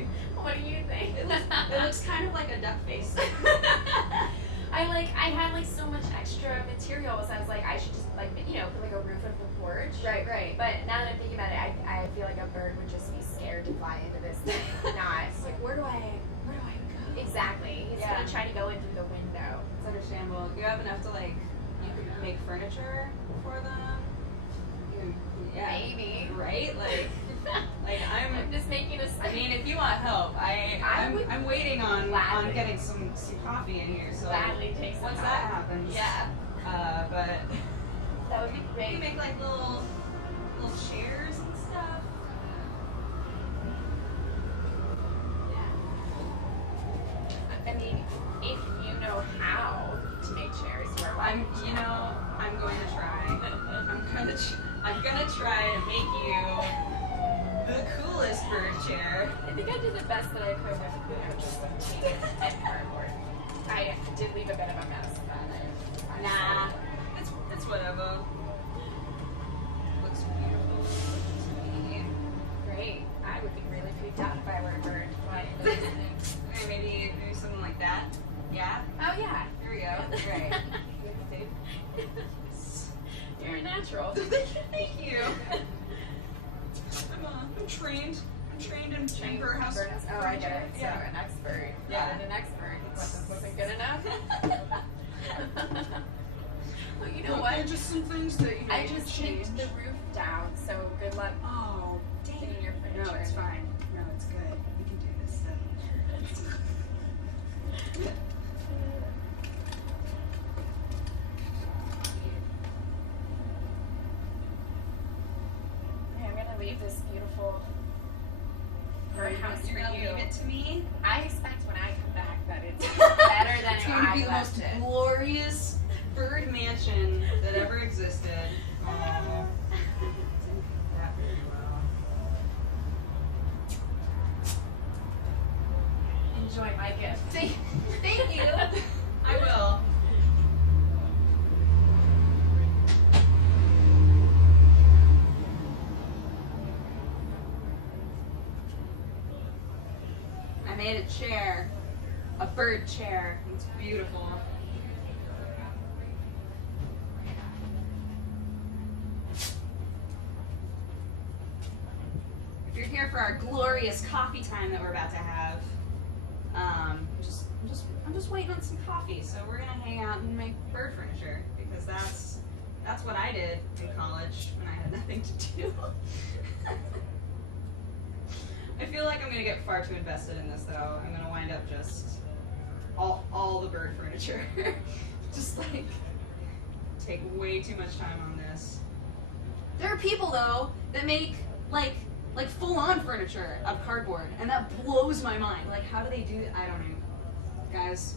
Exactly. What do you think? It looks kind of like a duck face. I had like so much extra materials. I was like, I should just like, put like a roof of the porch. Right. But now that I'm thinking about it, I feel like a bird would just be scared to fly into this thing. Not. It's like, where do I go? Exactly. He's gonna try to go in through the window. It's understandable. You have enough to like, you could make furniture for them. Maybe. Right? Like I'm just making a. I mean, if you want help, I'm waiting on getting some coffee in here. So gladly take some once help. that happens, but that would be you great. make like little chairs and stuff. I mean, if you know how to make chairs, I'm going to try. I'm gonna try to make you the coolest bird chair. I think I did the best that I could with just tape and cardboard. I did leave a bit of a mess, but Nah, it's whatever. Looks beautiful to me. Great. I would be really freaked out if I were a bird flying into this thing. Okay, maybe something like that. Yeah. Oh yeah. Here we go. Great. You're a natural. Thank you. I'm trained. I'm trained in birdhouse. Oh, I get it. So Yeah. an expert. Yeah. An expert wasn't good enough. Well, you know what? Just some things that I just taped the roof down, so good luck getting your furniture. No, it's fine. No, it's good. We can do this. Okay, I'm gonna leave this beautiful birdhouse for You're gonna you. leave it to me? I expect when I come back that it's better than It's if going to I be the left most it. glorious bird mansion that ever existed. Oh, that very well. Enjoy my gift. Thank you. I will. I made a chair, a bird chair. It's beautiful. If you're here for our glorious coffee time that we're about to have, I'm just waiting on some coffee. So we're gonna hang out and make bird furniture because that's what I did in college when I had nothing to do. I feel like I'm gonna get far too invested in this though. I'm gonna wind up just all the bird furniture. Just like take way too much time on this. There are people though that make like full-on furniture out of cardboard, and that blows my mind. Like, how do they do it? I don't know. Guys,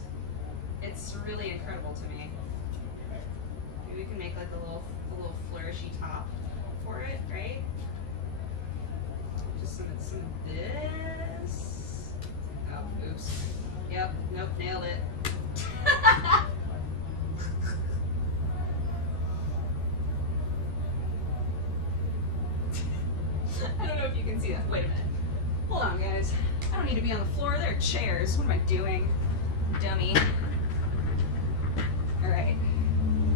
it's really incredible to me. Maybe we can make like a little flourishy top for it, right? Just some of this. Oh, oops. Yep, nope, nailed it. I don't know if you can see that. Wait a minute. Hold on, guys. I don't need to be on the floor. There are chairs. What am I doing? Dummy. Alright.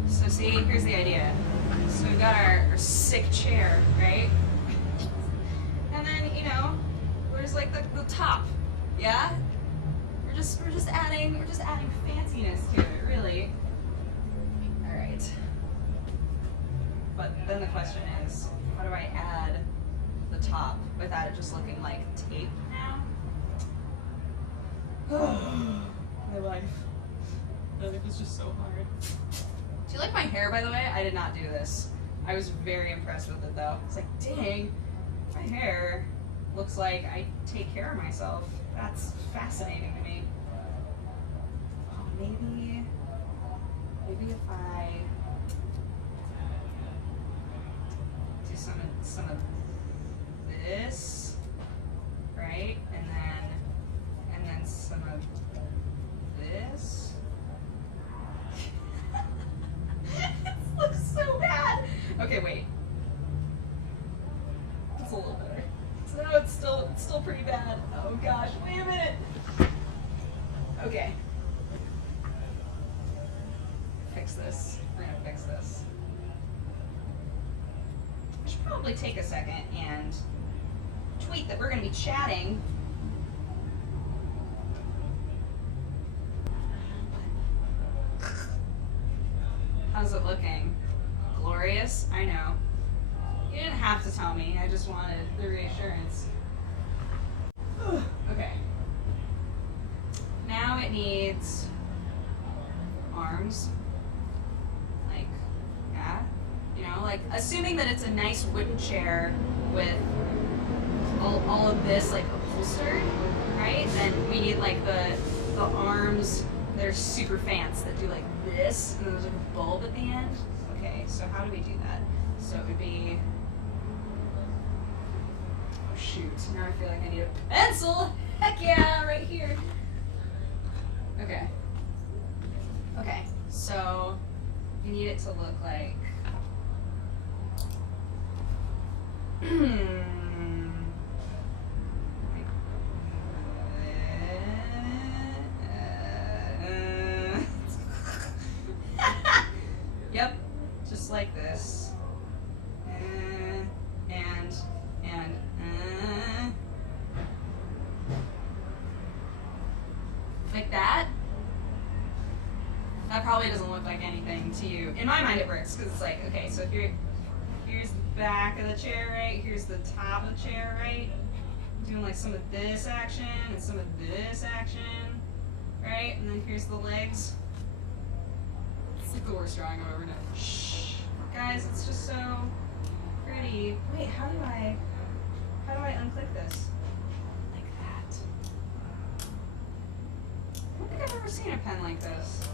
So see, here's the idea. So we've got our sick chair, right? And then, there's like the top. Yeah? We're just adding fanciness to it, really. Alright. But then the question is, how do I add the top without it just looking like tape now? My life. My life is just so hard. Do you like my hair, by the way? I did not do this. I was very impressed with it, though. It's like, dang, my hair looks like I take care of myself. That's fascinating to me. Oh, maybe if I do some of this, right? And then some of this. This looks so bad. Okay, wait. It's a little better. no, it's still pretty bad. Oh gosh, wait a minute. Okay. Fix this. We're gonna fix this. I should probably take a second and tweet that we're gonna be chatting. How's it looking? Glorious? I know. You didn't have to tell me. I just wanted the reassurance. Okay. Now it needs arms. Like that. You know, like assuming that it's a nice wooden chair with all of this like upholstered, right? Then we need like the arms that are super fancy that do like this, and then there's like a bulb at the end. Okay, so how do we do that? So it would be, oh shoot, now I feel like I need a pencil. Heck yeah, right here. Okay. Okay, so we need it to look like yep, just like this. And like that. That probably doesn't look like anything to you. In my mind, it works because it's like, okay, so here's the back of the chair, right? Here's the top of the chair, right? Doing like some of this action and some of this action, right? And then here's the legs. It's like the worst drawing I've ever done. Shh, guys, it's just so pretty. Wait, how do I unclick this? Like that. I don't think I've ever seen a pen like this.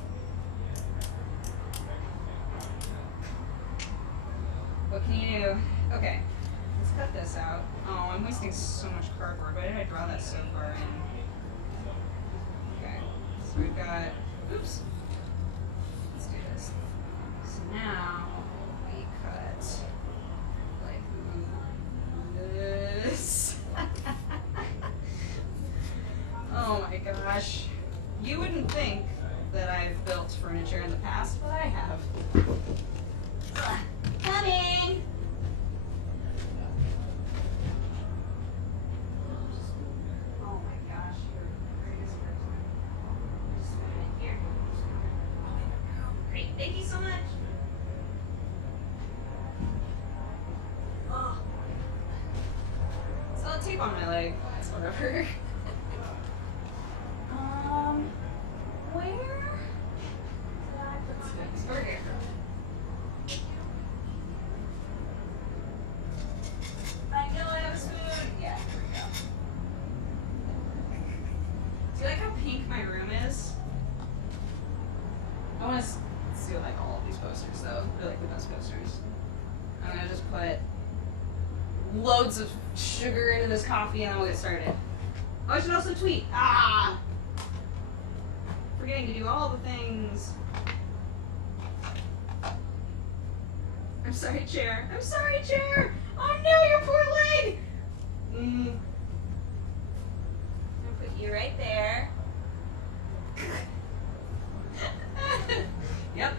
What can you do? Okay, let's cut this out. Oh, I'm wasting so much cardboard. Why did I draw that so far in? Okay, so we've got, oops. Let's do this. So now we cut like this. Oh my gosh. You wouldn't think that I've built furniture in the past, but I have. Ugh. Coming! Oh my gosh, you're the greatest person. Just put it in here. Great, thank you so much. Oh. Solid tape on my leg. It's whatever. Where did I put this? Over here. I know I have a spoon. Yeah, here we go. Do you like how pink my room is? I want to steal like all of these posters though. They're like the best posters. I'm gonna just put loads of sugar into this coffee and then we'll get started. Oh, I should also tweet. Ah! Forgetting to do all the things. I'm sorry, chair. I'm sorry, chair. Oh no, your poor leg. I'm gonna put you right there. Yep.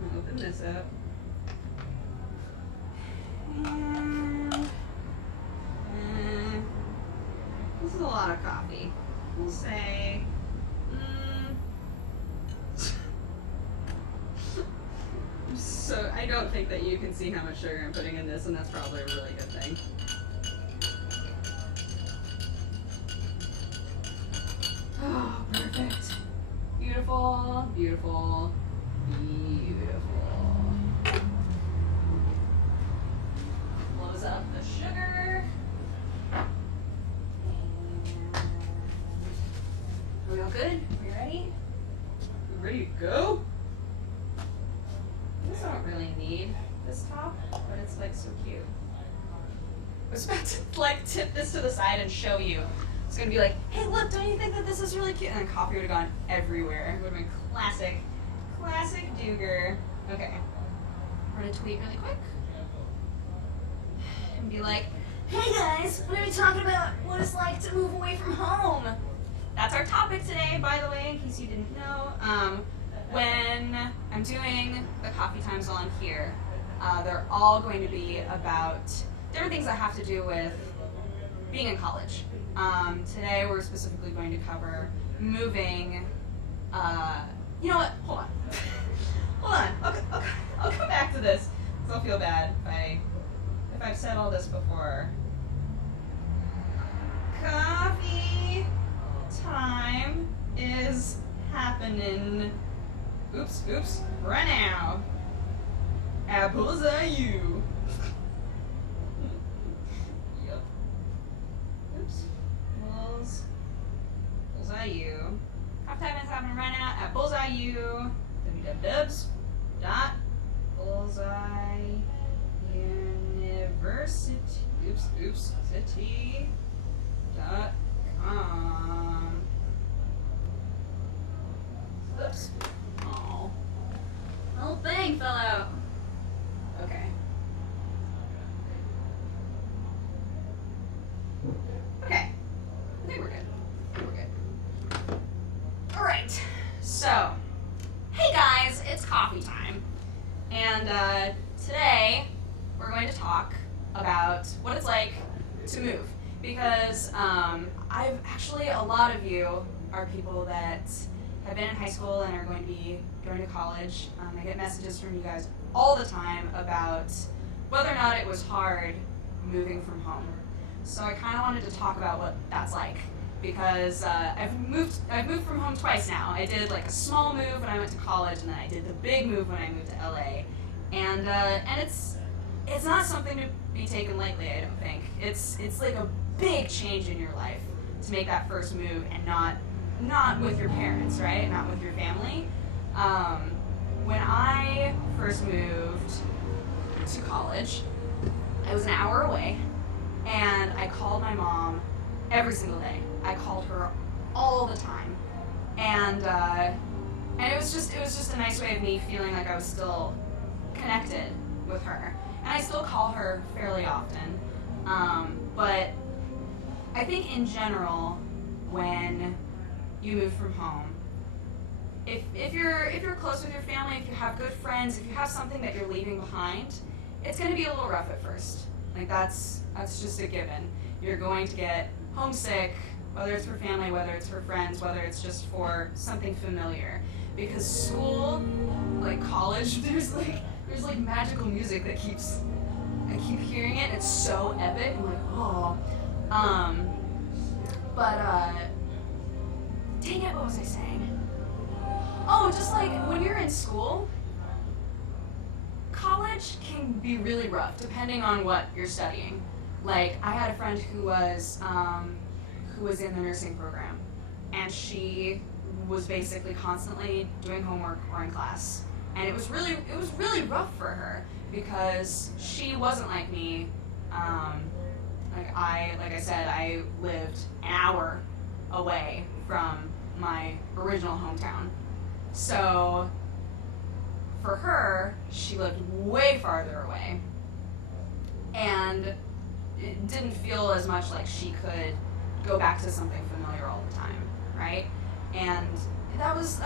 I'm gonna open this up. This is a lot of coffee. We'll say. So I don't think that you can see how much sugar I'm putting in this, and that's probably a really good thing. Oh, perfect. Beautiful, beautiful, beautiful. Close up the sugar. Are we all good? Are we ready? We ready to go? This I don't really need this top, but it's like so cute. I was about to like tip this to the side and show you. It's gonna be like, hey look, don't you think that this is really cute? And then coffee would have gone everywhere. It would have been classic, classic Duger. Okay, we're gonna tweet really quick and be like, Hey guys, we're going to be talking about what it's like to move away from home. That's our topic today, by the way, in case you didn't know. When I'm doing the coffee times on here, they're all going to be about different things that have to do with being in college. Today we're specifically going to cover moving. You know what? Hold on. Hold on. I'll come back to this because I'll feel bad if I've said all this before. Coffee time is happening. Oops, right now. Apples are you. Yep. Oops. Bulls are you. Coffee time is happening right now at Bullseye U. www. Bullseye University. City.com. Oops. Oh. The whole thing fell out. Okay. Okay. I think we're good. Alright. So, hey guys, it's coffee time. And today we're going to talk about what it's like to move. Because I've actually, a lot of you are people that have been in high school and are going to be going to college. I get messages from you guys all the time about whether or not it was hard moving from home. So I kind of wanted to talk about what that's like, because I've moved from home twice now. I did like a small move when I went to college, and then I did the big move when I moved to LA. And it's not something to be taken lightly, I don't think. It's like a big change in your life to make that first move, and not with your parents, right? Not with your family. When I first moved to college, I was an hour away, and I called my mom every single day. I called her all the time, and it was just a nice way of me feeling like I was still connected with her. And I still call her fairly often, but I think in general, when you move from home, if you're close with your family, if you have good friends, if you have something that you're leaving behind, it's going to be a little rough at first. Like that's just a given. You're going to get homesick, whether it's for family, whether it's for friends, whether it's just for something familiar. Because school, like college, there's like magical music that I keep hearing it. It's so epic. I'm like, oh. Dang it, what was I saying? Oh, just like when you're in school, college can be really rough depending on what you're studying. Like I had a friend who was in the nursing program, and she was basically constantly doing homework or in class. And it was really rough for her because she wasn't like me. Like I said, I lived an hour away from my original hometown. So for her, she lived way farther away, and it didn't feel as much like she could go back to something familiar all the time, right? And that was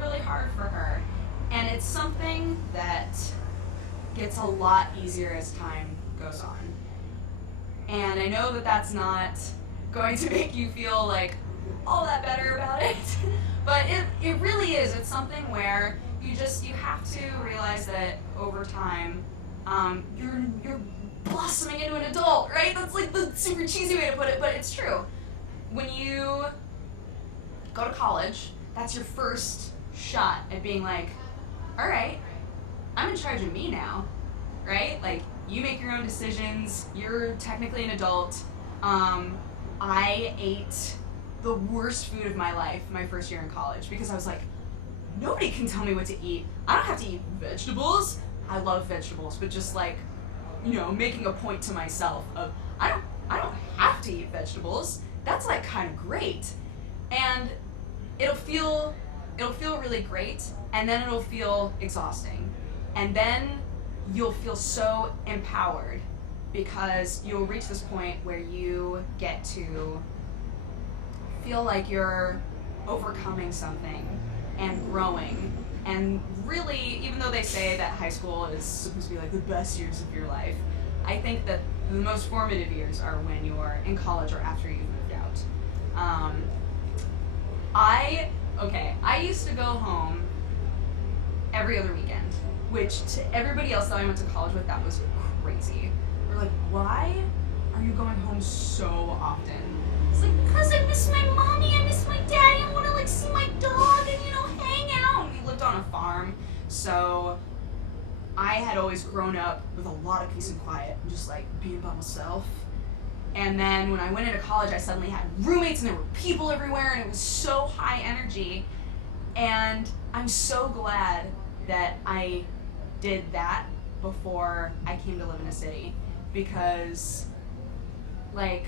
really hard for her. And it's something that gets a lot easier as time goes on. And I know that that's not going to make you feel like all that better about it, but it really is. It's something where you have to realize that over time, you're blossoming into an adult, right? That's like the super cheesy way to put it, but it's true. When you go to college, that's your first shot at being like, all right, I'm in charge of me now, right? Like, you make your own decisions. You're technically an adult. I ate the worst food of my life my first year in college because I was like, nobody can tell me what to eat. I don't have to eat vegetables. I love vegetables, but just like, making a point to myself of I don't have to eat vegetables. That's like kind of great, and it'll feel really great, and then it'll feel exhausting, and then you'll feel so empowered because you'll reach this point where you get to feel like you're overcoming something and growing. And really, even though they say that high school is supposed to be like the best years of your life, I think that the most formative years are when you're in college or after you've moved out. I used to go home every other weekend, which to everybody else that I went to college with, that was crazy. We're like, why are you going home so often? It's like, because I miss my mommy, I miss my daddy, I want to like see my dog and, you know, hang out. And we lived on a farm, so I had always grown up with a lot of peace and quiet and just like being by myself. And then when I went into college, I suddenly had roommates and there were people everywhere and it was so high energy. And I'm so glad that I did that before I came to live in a city, because like,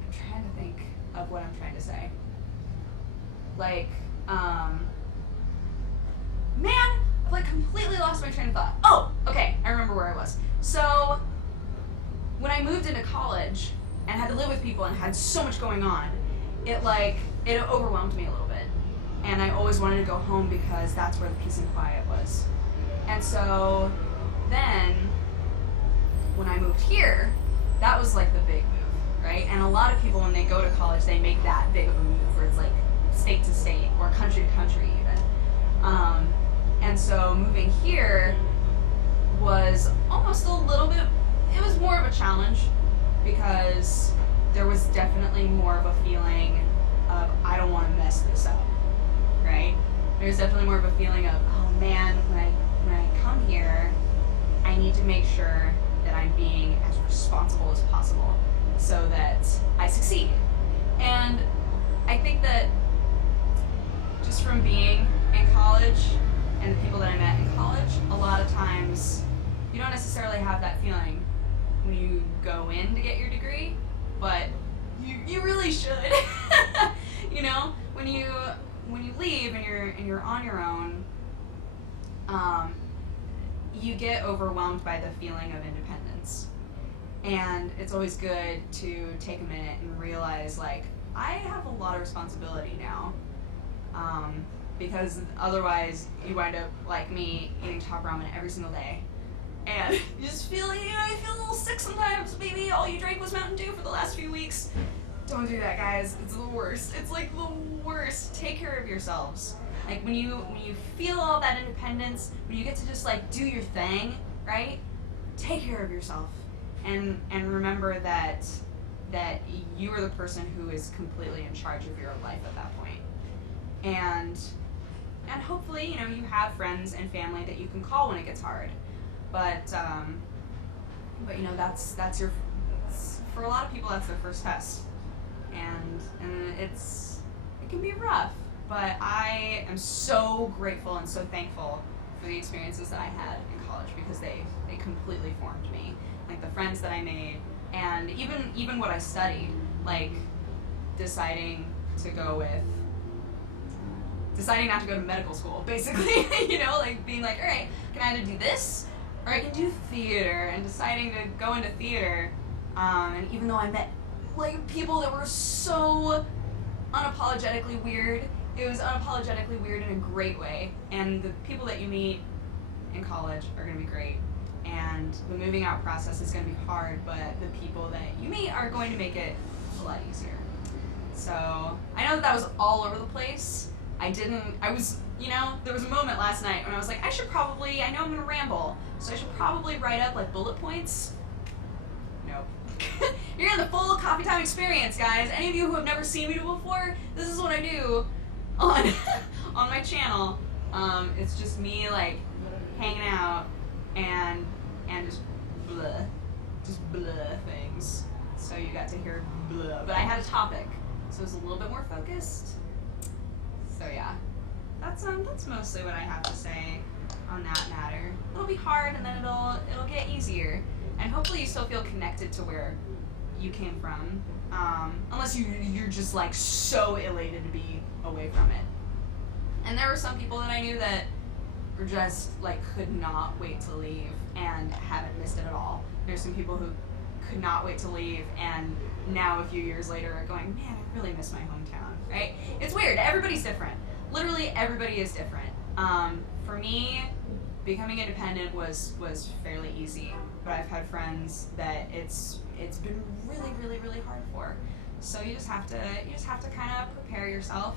I'm trying to think of what I'm trying to say. Like, man, I've like completely lost my train of thought. Oh, okay, I remember where I was. So, when I moved into college and had to live with people and had so much going on, it overwhelmed me a little bit. And I always wanted to go home because that's where the peace and quiet was. And so then, when I moved here, that was like the big move, right? And a lot of people, when they go to college, they make that big of a move where it's like state to state or country to country even. And so moving here was almost a little bit, it was more of a challenge because there was definitely more of a feeling of, I don't want to mess this up, right? There's definitely more of a feeling of, oh man, when I come here, I need to make sure that I'm being as responsible as possible so that I succeed. And I think that just from being in college and the people that I met in college, a lot of times you don't necessarily have that feeling when you go in to get your degree, but you really should. You know, when you leave and you're on your own, you get overwhelmed by the feeling of independence. And it's always good to take a minute and realize, like, I have a lot of responsibility now. Because otherwise you wind up like me eating top ramen every single day. And you just feel, you know, you feel a little sick sometimes. Maybe all you drank was Mountain Dew for the last few weeks. Don't do that, guys. It's the worst. It's like the worst. Take care of yourselves. Like when you feel all that independence, when you get to just like do your thing, right? Take care of yourself. And remember that you are the person who is completely in charge of your life at that point. And hopefully, you know, you have friends and family that you can call when it gets hard. But you know, that's your, for a lot of people, that's their first test. And it can be rough, but I am so grateful and so thankful for the experiences that I had in college because they completely formed me. Like the friends that I made, and even what I studied, like deciding not to go to medical school, basically. You know, like being like, all right, I can either do this or I can do theater, and deciding to go into theater. And even though I met like people that were so unapologetically weird, it was unapologetically weird in a great way. And the people that you meet in college are going to be great. And the moving out process is going to be hard, but the people that you meet are going to make it a lot easier. So I know that was all over the place. You know, there was a moment last night when I was like, I know I'm going to ramble, so I should probably write up like bullet points. Nope. You're in the full coffee time experience, guys. Any of you who have never seen me before, this is what I do on my channel. It's just me like hanging out and just blah things. So you got to hear blah, but I had a topic, so it was a little bit more focused. So yeah, that's mostly what I have to say on that matter. It'll be hard, and then it'll get easier, and hopefully you still feel connected to where you came from, unless you're just like so elated to be away from it. And there were some people that I knew that or just like could not wait to leave and haven't missed it at all. There's some people who could not wait to leave and now a few years later are going, man, I really miss my hometown, right? It's weird. Everybody's different. Literally everybody is different. For me, becoming independent was fairly easy, but I've had friends that it's been really hard for. So you just have to kind of prepare yourself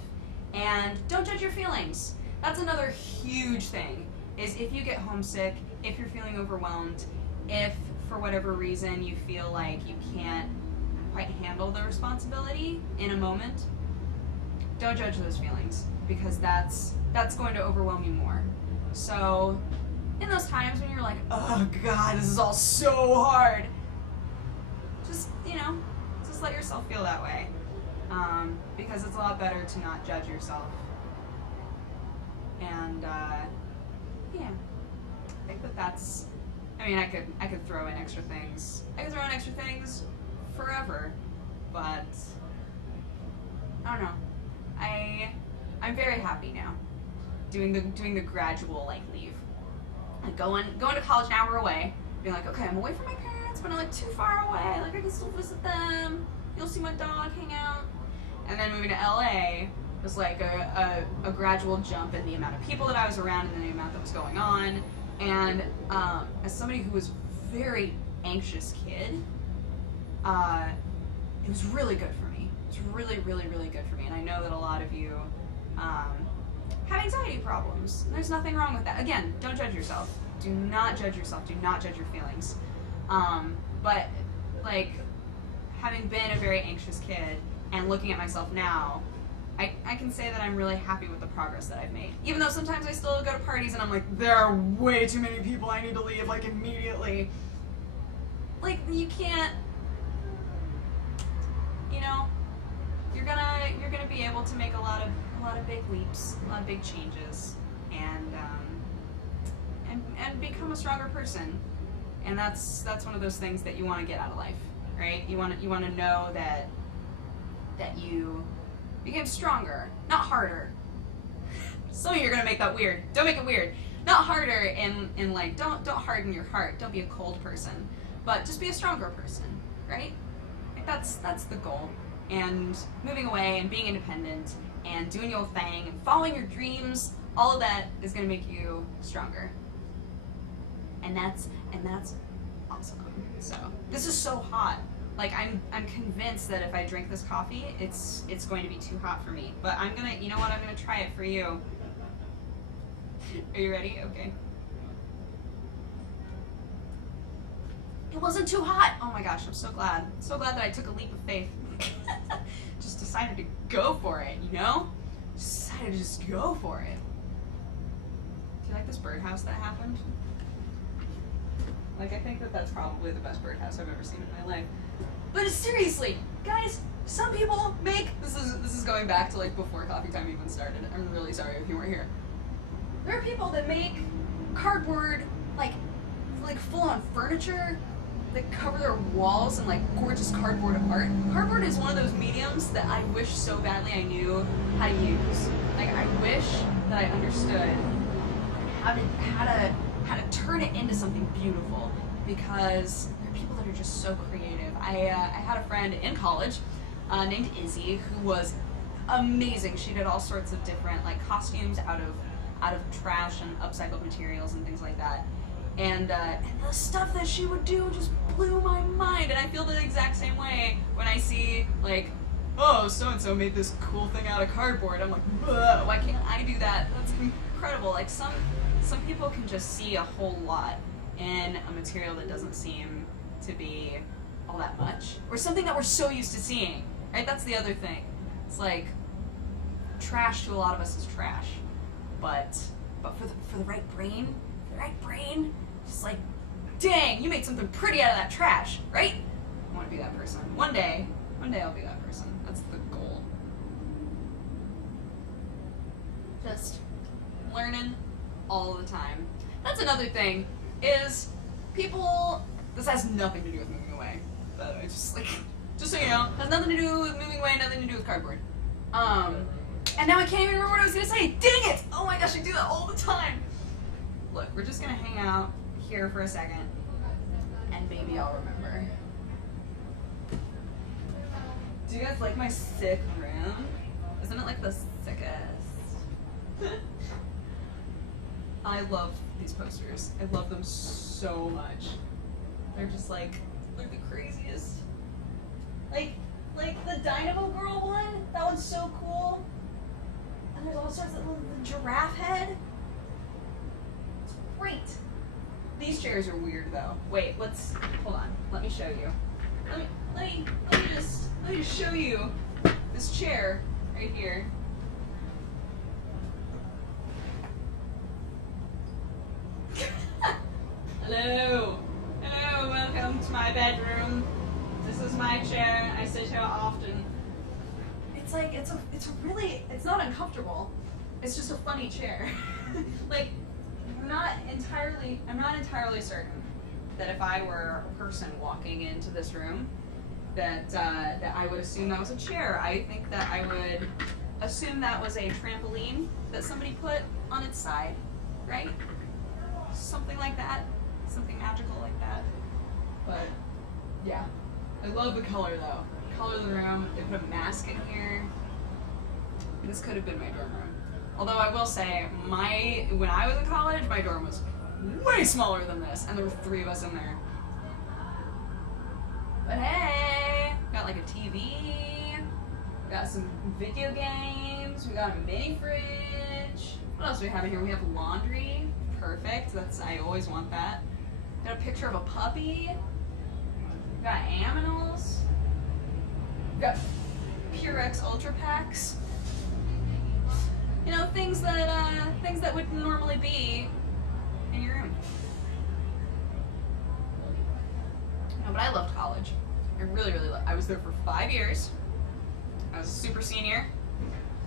and don't judge your feelings. That's another huge thing, is if you get homesick, if you're feeling overwhelmed, if for whatever reason you feel like you can't quite handle the responsibility in a moment, don't judge those feelings, because that's going to overwhelm you more. So in those times when you're like, oh God, this is all so hard, just let yourself feel that way, because it's a lot better to not judge yourself. And yeah, I think that's. I mean, I could throw in extra things. I could throw in extra things forever, but I don't know. I'm very happy now, doing the gradual like leave, like going to college an hour away, being like, okay, I'm away from my parents, but I'm like too far away. Like I can still visit them. You'll see my dog, hang out, and then moving to LA was like a gradual jump in the amount of people that I was around and the amount that was going on. And as somebody who was a very anxious kid, it was really good for me. It's really good for me. And I know that a lot of you have anxiety problems. And there's nothing wrong with that. Again, don't judge yourself. Do not judge yourself. Do not judge your feelings. But like, having been a very anxious kid and looking at myself now, I can say that I'm really happy with the progress that I've made. Even though sometimes I still go to parties and I'm like, there are way too many people, I need to leave like immediately. Like, you can't, you're gonna be able to make a lot of big leaps, a lot of big changes, and become a stronger person. And that's one of those things that you want to get out of life, right? You want to know that you became stronger, not harder. Some of you are gonna make that weird. Don't make it weird. Not harder in like, don't harden your heart. Don't be a cold person, but just be a stronger person, right? Like that's the goal. And moving away and being independent and doing your thing and following your dreams, all of that is gonna make you stronger. And that's awesome. So this is so hot. Like I'm convinced that if I drink this coffee, it's going to be too hot for me. But I'm gonna, you know what? I'm gonna try it for you. Are you ready? Okay. It wasn't too hot. Oh my gosh, I'm so glad. So glad that I took a leap of faith. Just decided to go for it, Just decided to just go for it. Do you like this birdhouse that happened? Like, I think that's probably the best birdhouse I've ever seen in my life. But seriously, guys, some people make, this is going back to like before coffee time even started. I'm really sorry if you weren't here. There are people that make cardboard, like full-on furniture, that cover their walls in like gorgeous cardboard art. Cardboard is one of those mediums that I wish so badly I knew how to use. Like, I wish that I understood how to turn it into something beautiful, because there are people that are just so creative. I had a friend in college named Izzy who was amazing. She did all sorts of different like costumes out of trash and upcycled materials and things like that. And the stuff that she would do just blew my mind. And I feel the exact same way when I see like, oh, so and so made this cool thing out of cardboard. I'm like, why can't I do that? That's incredible. Like some people can just see a whole lot in a material that doesn't seem to be all that much, or something that we're so used to seeing, right? That's the other thing. It's like, trash to a lot of us is trash, but for the right brain, just like, dang, you made something pretty out of that trash, right? I want to be that person. One day I'll be that person. That's the goal. Just learning all the time. That's another thing, is people, this has nothing to do with moving away, but it's just like, just so you know, has nothing to do with moving away, nothing to do with cardboard. And now I can't even remember what I was gonna say. Dang it! Oh my gosh, I do that all the time. look, we're just gonna hang out here for a second, and maybe I'll remember. Do you guys like my sick room? Isn't it like the sickest? I love these posters. I love them so much. They're just like, they're the craziest. Like the Dynamo Girl one, that one's so cool. And there's all sorts of the giraffe head. It's great. These chairs are weird though. Wait, hold on. Let me show you. Let me just show you this chair right here. Hello, welcome to my bedroom. This is my chair. I sit here often. It's like it's not uncomfortable. It's just a funny chair. Like I'm not entirely certain that if I were a person walking into this room, that I would assume that was a chair. I think that I would assume that was a trampoline that somebody put on its side, right? Something like that. Something magical like that. But yeah, I love the color though. Color of the room. They put a mask in here. This could have been my dorm room. Although I will say, when I was in college, my dorm was way smaller than this, and there were 3 of us in there. But hey, got like a TV, got some video games, we got a mini fridge. What else do we have in here? We have laundry. Perfect. I always want that. Got a picture of a puppy. We got aminals. We got Purex Ultra Packs. You know, things that would normally be in your room. No, but I loved college. I really, really loved. I was there for 5 years. I was a super senior.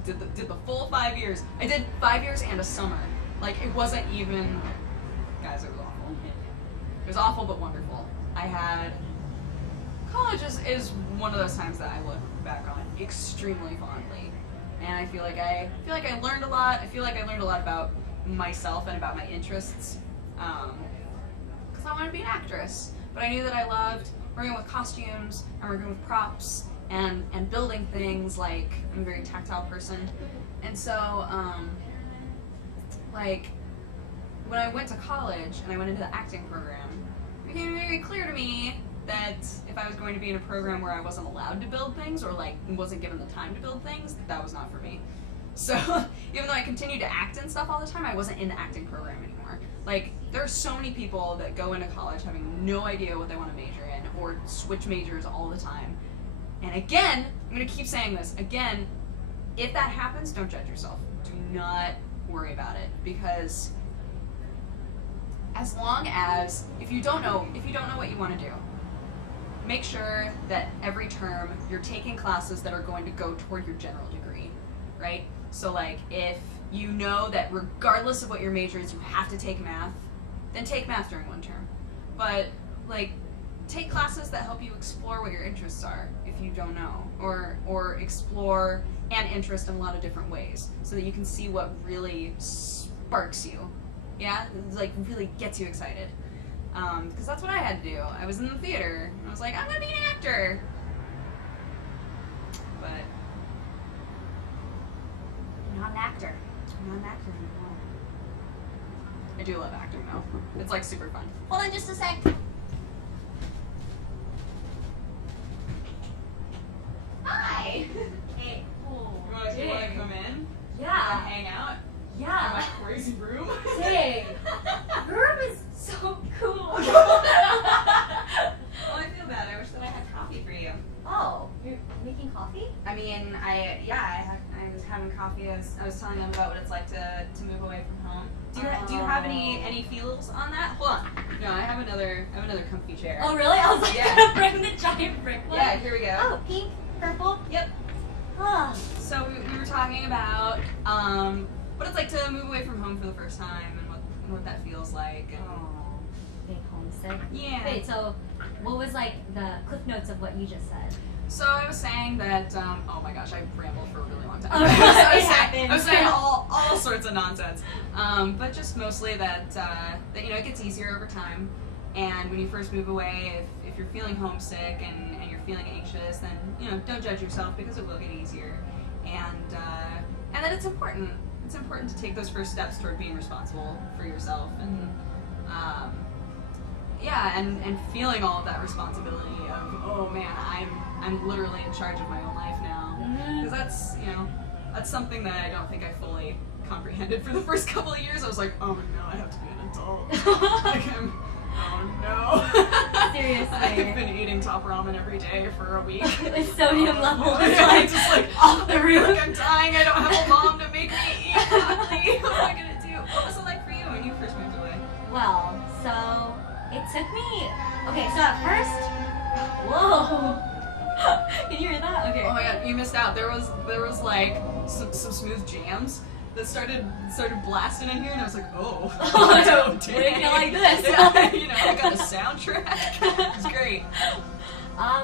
Did the full 5 years. I did 5 years and a summer. Like it wasn't even, guys. It was awful. It was awful but wonderful. College is one of those times that I look back on extremely fondly. And I feel like I learned a lot. I feel like I learned a lot about myself and about my interests, because I wanted to be an actress. But I knew that I loved working with costumes and working with props and building things. Like I'm a very tactile person, and so like when I went to college and I went into the acting program, it became very clear to me that if I was going to be in a program where I wasn't allowed to build things or like wasn't given the time to build things, that was not for me. So even though I continued to act and stuff all the time, I wasn't in the acting program anymore. Like there are so many people that go into college having no idea what they want to major in or switch majors all the time. And again, I'm going to keep saying this, again, if that happens, don't judge yourself. Do not worry about it, because as long as, if you don't know what you want to do, make sure that every term you're taking classes that are going to go toward your general degree, right? So like if you know that regardless of what your major is, you have to take math, then take math during one term. But like take classes that help you explore what your interests are if you don't know, or explore an interest in a lot of different ways so that you can see what really sparks you. Yeah, like really gets you excited. Because that's what I had to do. I was in the theater, and I was like, I'm gonna be an actor. But I'm not an actor. I'm not an actor anymore. I do love acting though. It's like super fun. Hold on just a sec. Hi! Hey. Oh, you wanna come in? Yeah. Hang out? Yeah. In my crazy room? Dang. Your room is so cool. Oh, I feel bad. I wish that I had coffee for you. Oh, you're making coffee? I mean, I was having coffee. I was telling them about what it's like to move away from home. Do you have any feels on that? Hold on. No, I have another comfy chair. Oh, really? I was like, Yeah. gonna bring the giant brick one. Yeah, here we go. Oh, pink, purple. Yep. Ah. So we were talking about what it's like to move away from home for the first time and what that feels like. And being homesick. Yeah. Wait, so what was like the cliff notes of what you just said? So I was saying that, oh my gosh, I rambled for a really long time. Oh, I was saying all sorts of nonsense. But just mostly that it gets easier over time. And when you first move away, if you're feeling homesick and you're feeling anxious, then, don't judge yourself because it will get easier. And that it's important. It's important to take those first steps toward being responsible for yourself. And, and feeling all of that responsibility of, oh man, I'm literally in charge of my own life now. Because that's something that I don't think I fully comprehended for the first couple of years. I was like, oh no, I have to be an adult. Oh no. Seriously. I've been eating top ramen every day for a week. The sodium level is just like off the I feel roof. like I'm dying. I don't have a mom to make me eat properly. What am I gonna do? What was it like for you when you first moved away? Well, so it took me. Okay, so at first, whoa. Can you hear that? Okay. Oh my god, you missed out. There was like some smooth jams that started blasting in here, and I was like, oh, What do you feel like this? Yeah, I got a soundtrack. It's great.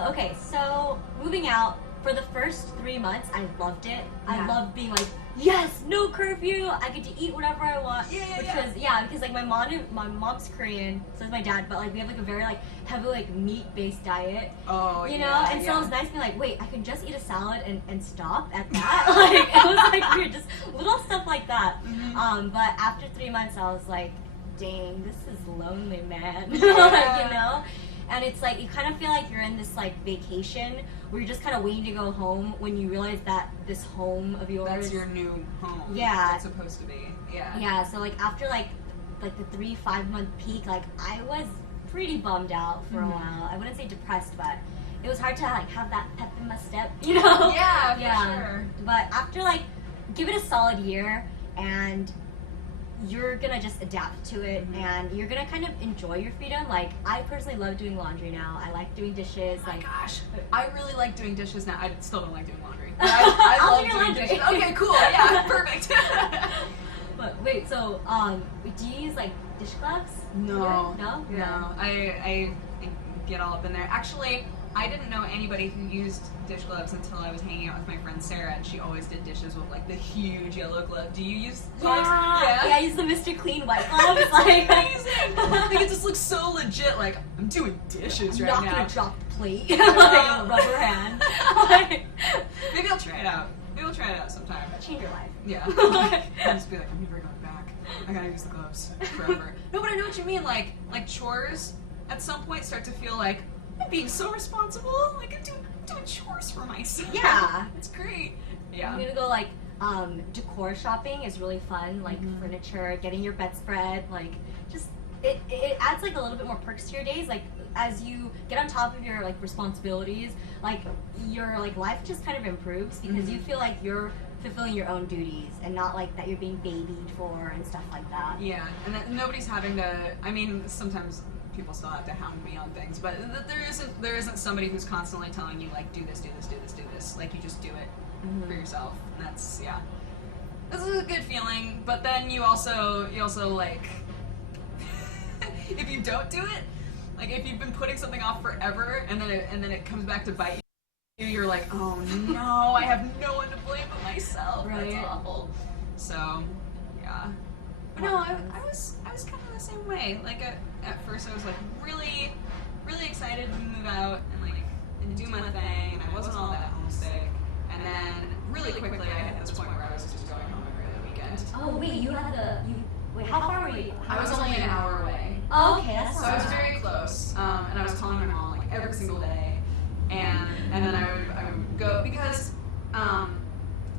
Okay, so moving out for the first 3 months, I loved it. I Yeah. loved being like, yes, no curfew. I get to eat whatever I want. Because like my mom's Korean, so is my dad, but like we have like a very like heavy like meat-based diet. Oh, You know, yeah, and so yeah. it was nice being like, wait, I can just eat a salad and stop at that. Like it was like weird, just little stuff like that. Mhm. But after 3 months, I was like, dang, this is lonely, man. Yeah. Like, and it's like you kind of feel like you're in this like vacation where you're just kind of waiting to go home when you realize that this home of yours. That's your new home. Yeah. It's supposed to be. Yeah. Yeah. So like after like the 3-5 month peak, like I was pretty bummed out for a while. I wouldn't say depressed, but it was hard to like have that pep in my step, Yeah, for Yeah. sure. But after like give it a solid year and you're gonna just adapt to it and you're gonna kind of enjoy your freedom. Like I personally love doing laundry now. I like doing dishes. Oh my Like gosh, I really like doing dishes now. I still don't like doing laundry. But I'll love do your doing laundry. dishes. Okay, cool. Yeah, perfect. But wait, so do you use like dish gloves? No. No? No, I get all up in there. Actually, I didn't know anybody who used dish gloves until I was hanging out with my friend Sarah, and she always did dishes with like the huge yellow glove. Do you use gloves? Yeah, I use the Mr. Clean white gloves. Like Amazing. Like it just looks so legit. Like I'm doing dishes I'm right not now. gonna drop the plate. Like a rubber hand. Like, Maybe I'll try it out. Maybe we'll try it out sometime. change your life. Yeah. I'll just be like, I'm never going back. I gotta use the gloves forever. No, but I know what you mean. Like chores at some point start to feel like I'm being so responsible. Like I'm doing chores for myself. Yeah. It's great. I'm Yeah. gonna go like decor shopping is really fun, like furniture, getting your bedspread, like just it adds like a little bit more perks to your days. Like as you get on top of your like responsibilities, like your like life just kind of improves because you feel like you're fulfilling your own duties and not like that you're being babied for and stuff like that. Yeah, and that nobody's having to. I mean, sometimes people still have to hound me on things, but there isn't somebody who's constantly telling you like do this, do this, do this, do this. Like you just do it for yourself, and that's This is a good feeling, but then you also like if you don't do it, like if you've been putting something off forever and then it comes back to bite you, you're like, oh no, I have no one to blame but myself. Right. That's awful. So yeah. But no, I was kind of the same way. Like at first I was like really excited to move out and do my thing, and I wasn't all that homesick. And then really quickly I hit this point where I was just going home every other weekend. Oh wait, wait, how far were you? I was only an hour away. Oh, okay, that's So not I was bad. very close, and I was calling my mom like every single day, and then I would go because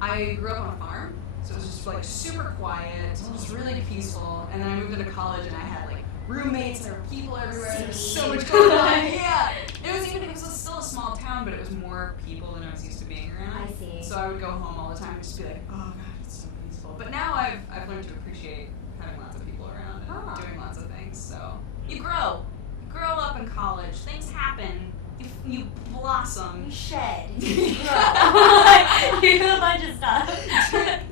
I grew up on a farm, so it was just like super quiet, just really peaceful. And then I moved into college, and I had like roommates, and there were people everywhere. There was so much going on. Yeah, it was still a small town, but it was more people than I was used to being around. I see. So I would go home all the time and just be like, oh god, it's so peaceful. But now I've learned to appreciate having lots of people around and doing lots of things. So you grow up in college. Things happen. You blossom. You shed. You grow. You do a bunch of stuff.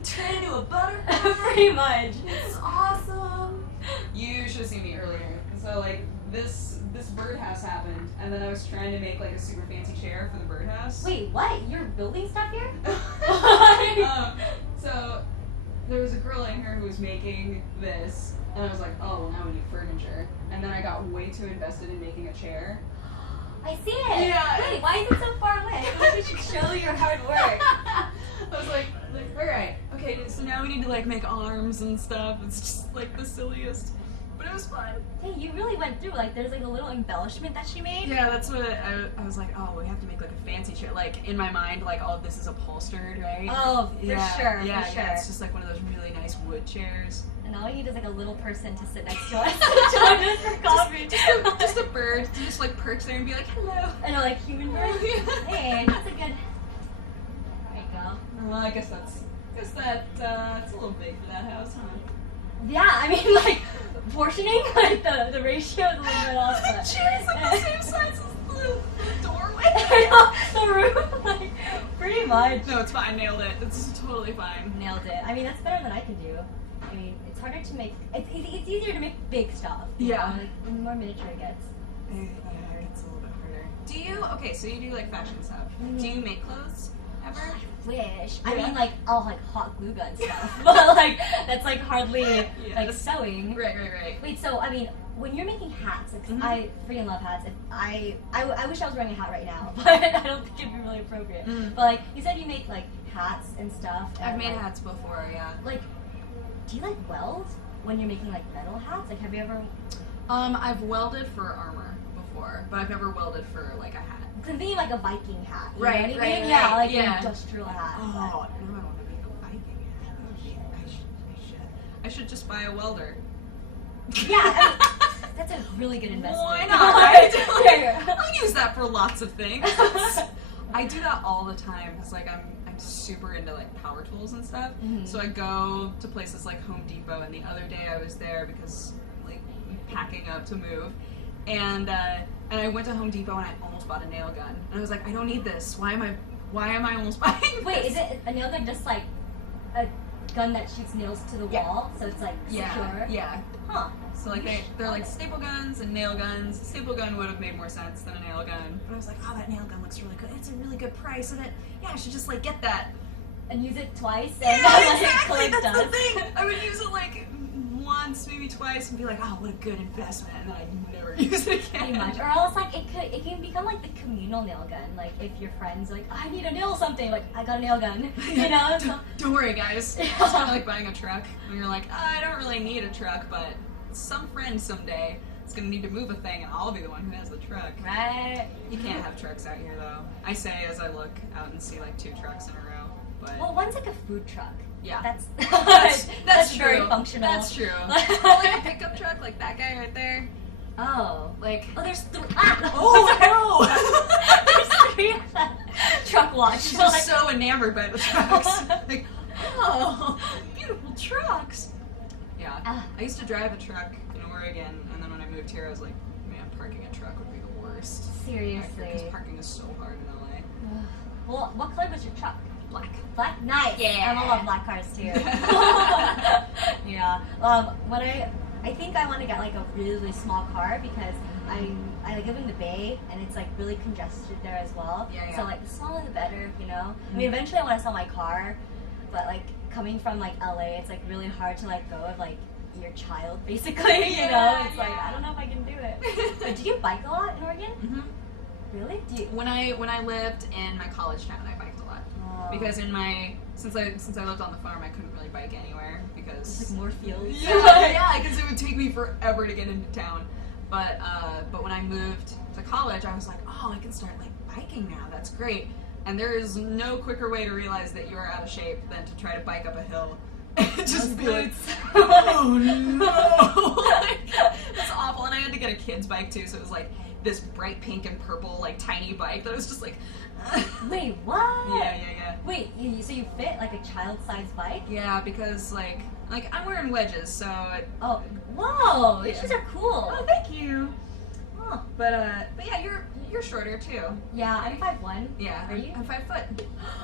Turn into a butterfly. Pretty much. It's awesome. You should have seen me earlier So like this birdhouse happened, and then I was trying to make like a super fancy chair for the birdhouse. Wait, what? You're building stuff here? So there was a girl in here who was making this, and I was like, oh, well, now we need furniture. And then I got way too invested in making a chair. I see it. Yeah. Wait, why is it so far away? I feel like you should show your hard work. I was like, all right, okay, so now we need to like make arms and stuff. It's just like the silliest, but it was fun. Hey, you really went through. Like, there's like a little embellishment that she made. Yeah, that's what I was like. Oh, we have to make like a fancy chair. Like in my mind, like all of this is upholstered, right? Oh, for yeah, sure, yeah, for sure. yeah. It's just like one of those really nice wood chairs. And all you need is like a little person to sit next to us to join us for coffee. Just a bird to just like perch there and be like, hello. And like human bird. Hey, that's a good. There you go. Well, I guess that's it's a little big for that house, huh? Yeah, I mean like portioning, like the ratio is a little bit off. The But chair's like the same size as the doorway. the room, like pretty much. No, it's fine. Nailed it. It's totally fine. Nailed it. I mean, that's better than I can do. I mean, it's harder to make. It's easier to make big stuff. you Yeah. know, like, the more miniature it gets. Yeah, it's a little bit harder. Do you? Okay, so you do like fashion stuff. Mhm. Do you make clothes ever? I wish. I Yeah. mean, like, I'll like hot glue gun stuff, but like that's like hardly like Yes. sewing. Right. Wait, so I mean, when you're making hats, like, 'cause Mhm. I freaking love hats. And I wish I was wearing a hat right now, but I don't think it'd be really appropriate. Mm. But like, you said you make like hats and stuff. I've and, made like, hats before, yeah. Like, do you like weld when you're making like metal hats? Like, have you ever? I've welded for armor before, but I've never welded for like a hat. I'm thinking like a Viking hat. You Right, know what I right, mean? Yeah, right, like yeah. an industrial hat. Oh, now I want to make a Viking hat. That would be, I should just buy a welder. Yeah, I mean, that's a really good investment. Why not, right? Yeah. I'll use that for lots of things. I do that all the time because like I'm super into like power tools and stuff. Mhm. So I go to places like Home Depot, and the other day I was there because like packing up to move, and I went to Home Depot and I almost bought a nail gun, and I was like, I don't need this. Why am I almost buying this? Wait, is it a nail gun just like a gun that shoots nails to the Yeah. wall? So it's like secure? Yeah. Huh. So like they're like staple guns and nail guns. A staple gun would have made more sense than a nail gun. But I was like, oh, that nail gun looks really good. It's a really good price, and I should just like get that. And use it twice and Yeah, like exactly. collect That's the dust. thing. I would use it like once, maybe twice, and be like, oh, what a good investment, and then I'd never use it again. Pretty much. Or else like it can become like the communal nail gun. Like if your friends are like, I need to nail something, like I got a nail gun. You know? So, Don't worry, guys. Yeah. It's kind of like buying a truck. When you're like, I don't really need a truck, but some friend someday is gonna need to move a thing, and I'll be the one who has the truck. right. You can't have trucks out here, though. I say as I look out and see like 2 trucks in a row. But Well, one's like a food truck. yeah, That's that's true. very functional. That's true. Like a pickup truck, like that guy right there. Oh. Like, Oh, there's 3. oh There's 3 of that truck watch. She's So, like, just so enamored by the trucks. Like, oh, beautiful trucks. Yeah, Ah. I used to drive a truck in Oregon, and then when I moved here, I was like, man, parking a truck would be the worst. Because seriously. parking is so hard in LA. Well, what color was your truck? Black. Black? Nice. Yeah. I love black cars too. Yeah. When I think I want to get like a really small car because I live in the Bay and it's like really congested there as well. Yeah. So like the smaller the better, you know. I Mhm. mean, eventually I want to sell my car, but like coming from like LA, it's like really hard to let go of like your child basically. You know, Yeah, it's like I don't know if I can do it. But do you bike a lot in Oregon? Mm-hmm. Really? Do you? When I lived in my college town, I biked a lot. Oh. Because since I lived on the farm, I couldn't really bike anywhere because It's like more fields. yeah, because it would take me forever to get into town. But when I moved to college, I was like, oh, I can start like biking now. That's great. And there is no quicker way to realize that you are out of shape than to try to bike up a hill. Just be like, oh no, like, it's awful. And I had to get a kid's bike too, so it was like this bright pink and purple like tiny bike that was just like. Wait, what? Yeah. Wait, so you fit like a child-sized bike? Yeah, because like I'm wearing wedges, so it, Oh, whoa! Yeah. These shoes are cool. oh, thank you. Huh. But yeah, You're shorter too. Yeah, I'm 5'1". Yeah. Are you? I'm 5 foot.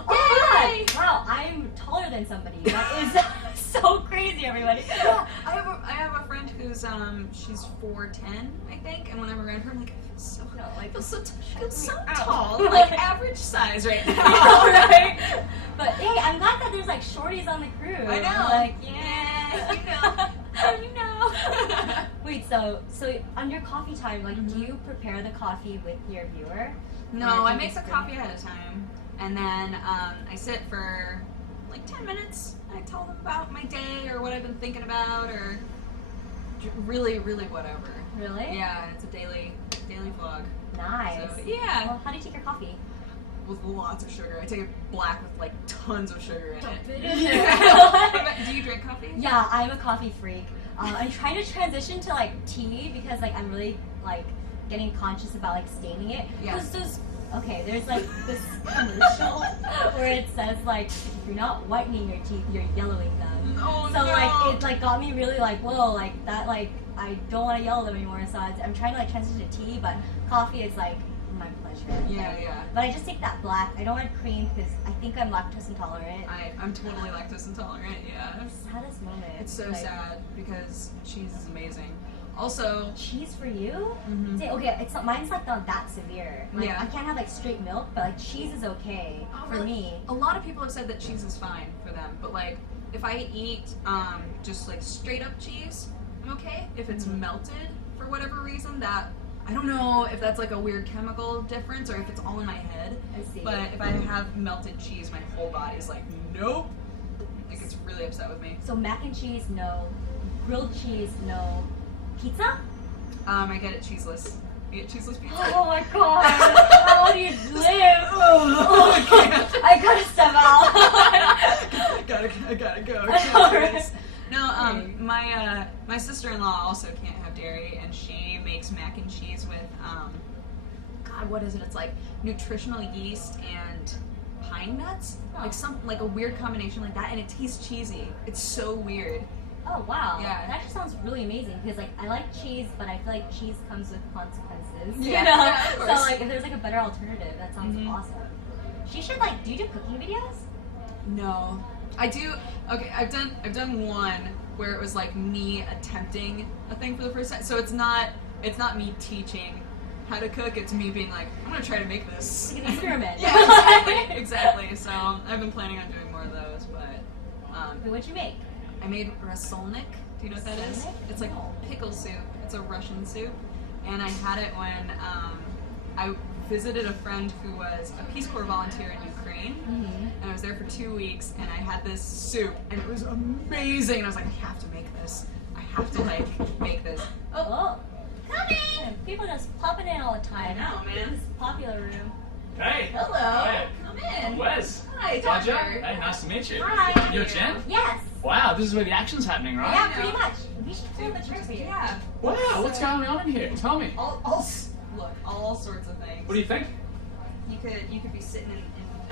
Oh Yay! my god! Wow, I'm taller than somebody. That is so crazy, everybody. Yeah, I have a friend who's she's 4'10", I think, and when I'm around her, I'm like, I feel so tall, like average size right now. Right? But hey, I'm glad that there's like shorties on the crew. I know. Like, Yeah, you know. Wait, so on your coffee time, like, do you prepare the coffee with your viewer? No, Or I do you make the just bring coffee it? ahead of time, and then I sit for like 10 minutes. I tell them about my day or what I've been thinking about, or really whatever. Really? Yeah, it's a daily vlog. Nice. So, yeah. Well, how do you take your coffee? With lots of sugar. I take it black with like tons of sugar in it. Do you drink coffee? Yeah, I'm a coffee freak. I'm trying to transition to like tea because like I'm really like getting conscious about like staining it. Yeah. Okay, there's like this commercial where it says like if you're not whitening your teeth, you're yellowing them. Oh, So no. like it like got me really like whoa, like that, like I don't want to yellow them anymore. So I'm trying to like transition to tea, but coffee is like my pleasure. Yeah. But I just take that black. I don't add cream because I think I'm lactose intolerant. I'm totally lactose intolerant. Yeah. Saddest moment. It's so like, sad because cheese is amazing. Also, Cheese for you? Mhm. See, okay, it's not mine's like not that severe. Like, Yeah. I can't have like straight milk, but like cheese is okay Oh, for really? me. a lot of people have said that cheese is fine for them, but like if I eat just like straight up cheese, I'm okay. If it's Mhm. melted for whatever reason, that I don't know if that's like a weird chemical difference or if it's all in my head. I see. But if I have melted cheese, my whole body's like, nope. Like it's really upset with me. So mac and cheese, no. Grilled cheese, no. Pizza? I get it cheeseless. I get cheeseless pizza. Oh my god! How do you live? Oh, I can't. I gotta step out. I gotta go. I know, Can't do right? this. No, Okay. my sister-in-law also can't have dairy, and she makes mac and cheese with God, what is it? It's like nutritional yeast and pine nuts, like a weird combination like that, and it tastes cheesy. It's so weird. Oh wow. Yeah. That actually sounds really amazing because like I like cheese, but I feel like cheese comes with consequences. Yeah, You know? yeah, of So course. like if there's like a better alternative, that sounds Mhm. awesome. She should like do you do cooking videos? No, I do. Okay, I've done one where it was like me attempting a thing for the first time. So it's not me teaching how to cook. It's me being like, I'm gonna try to make this. Like an experiment. Yeah, exactly. So I've been planning on doing more of those, but Wait, what'd you make? I made rasolnik. Do you know what that is? Rasolnik? It's like No. pickle soup. It's a Russian soup, and I had it when I visited a friend who was a Peace Corps volunteer in Ukraine. Mm-hmm. And I was there for 2 weeks, and I had this soup, and it was amazing. And I was like, I have to make this. I have to like make this. Oh, coming! People just popping in all the time. I know, man. This is a popular room. Hey. Hello. Hi. Come I'm in. Wes. Hi, Roger. Dodger. Hey, nice to meet you. Hi. You're Jen? Yes. Wow, this is where the action's happening, right? Yeah, know. pretty much. We should pull the trip for you. Yeah. Wow, what's going on in here? Tell me. Look, all sorts of things. What do you think? You could be sitting in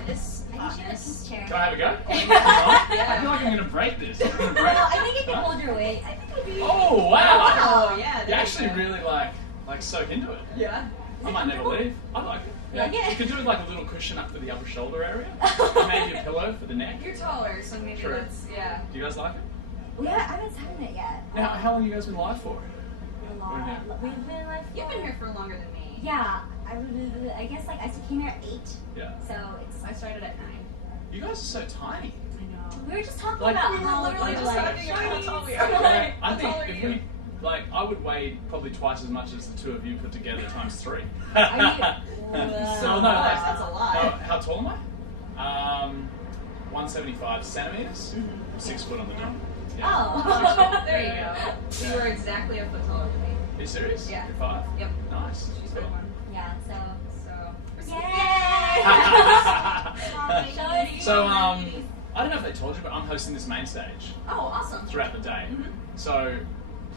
this I think you should have hotness. this chair. Can I have a go? Yeah. I feel like I'm gonna break this. I'm gonna break Well, it. I think you can Huh? hold your weight. I think it'd be. Oh wow! Oh yeah. You there actually go. really like soak into it. Yeah. I might never leave. I like it. You like it? You could do like a little cushion up for the upper shoulder area. And maybe a pillow for the neck. You're taller, so maybe True. that's yeah. Do you guys like it? I haven't sat in it yet. Now, how long have you guys been live for? A lot. Yeah. We've been like. You've been here for longer than me. Yeah, I guess like I came here at 8, Yeah. so it's. I started at 9. You guys are so tiny. I know. We were just talking Like, about we were how literally we're, just like, talking about how tall we shorties. are. Like, I How think tall are if you? we, like, I would weigh probably twice as much as the two of you put together times 3. Are you? So no, much. That's a lot. How tall am I? 175 centimeters. 6 foot on the dot. Oh. There you go. You were exactly a foot taller than me. Are you serious? Yeah. You're 5? Yep. Nice. She's Cool. the one. Yeah, so. So. Yay! So, I don't know if they told you, but I'm hosting this main stage Oh, awesome. throughout the day. Mhm. So,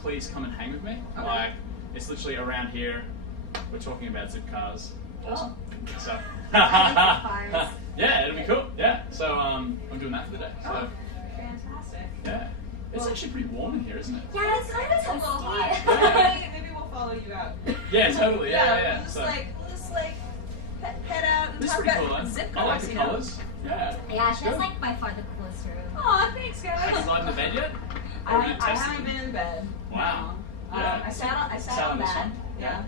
please come and hang with me. Okay. Like, it's literally around here. We're talking about zip cars. Awesome. So, cars. yeah, it'll be cool. Yeah. So, I'm doing that for the day. So, Oh, fantastic. yeah. It's actually pretty warm in here, isn't it? Yeah, it's kind of It's a little hot. toasty. Maybe we'll follow you out. Yeah, totally. Yeah. We'll just So, like It's I've pretty got cool though. zip I like codes, the you know. colours. Yeah. Yeah, she has Good. like by far the coolest room. Aw, thanks, Have you guys. lied in the bed yet? I Or have you haven't, I tested haven't it? been in bed. Wow. No. Yeah. I sat Sat on this that. one? Yeah.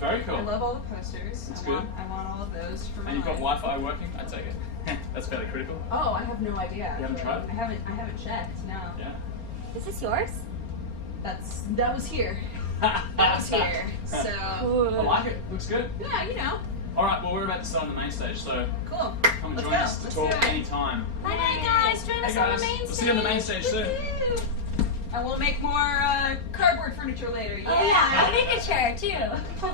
Very cool. I love all the posters. That's I want all of those for my And you've got life. Wi-Fi working? I take it. That's fairly critical. Oh, I have no idea. You haven't actually. tried? I haven't checked. No. Yeah. Is this yours? That was here. That was here. So I like it. Looks good. yeah, you know, All right. Well, we're about to start on the main stage, so cool. come and Let's join go. us to Let's talk do it. anytime. Bye bye guys, join Hey us on guys, the main we'll stage. see you on the main stage soon. Woohoo. And we'll make more cardboard furniture later. Oh yeah, I'll make a chair too.